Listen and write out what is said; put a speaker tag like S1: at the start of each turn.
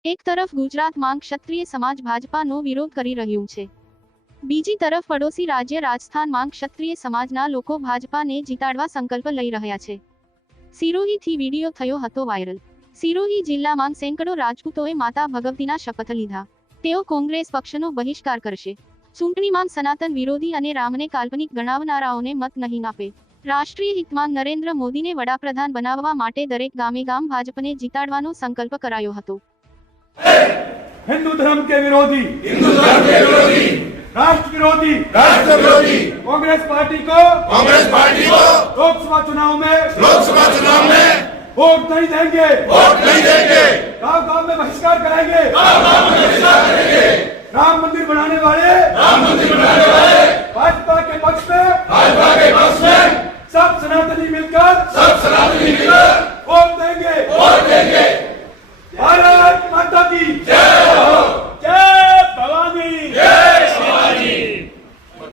S1: એક તરફ ગુજરાતમાં ક્ષત્રિય સમાજ ભાજપાનો વિરોધ કરી રહ્યું છે, બીજી તરફ પડોશી રાજ્ય રાજસ્થાનમાં ક્ષત્રિય સમાજના લોકો ભાજપાને જીતાડવા સંકલ્પ લઈ રહ્યા છે। સિરોહીથી વિડીયો થયો હતો વાયરલ। સિરોહી જિલ્લામાં સેંકડો રાજપૂતોએ માતા ભગવતીના શપથ લીધા। તેઓ કોંગ્રેસ પક્ષનો બહિષ્કાર કરશે। ચૂંટણીમાં સનાતન વિરોધી અને રામને કાલ્પનિક ગણાવનારાઓને મત નહીં આપે। રાષ્ટ્રીય હિતમાં નરેન્દ્ર મોદીને વડાપ્રધાન બનાવવા માટે દરેક ગામે ગામ ભાજપને જીતાડવાનો સંકલ્પ કરાયો હતો।
S2: हिंदू धर्म के विरोधी, राष्ट्र विरोधी कांग्रेस पार्टी को लोकसभा चुनाव में वोट नहीं देंगे, गांव गांव में बहिष्कार कराएंगे।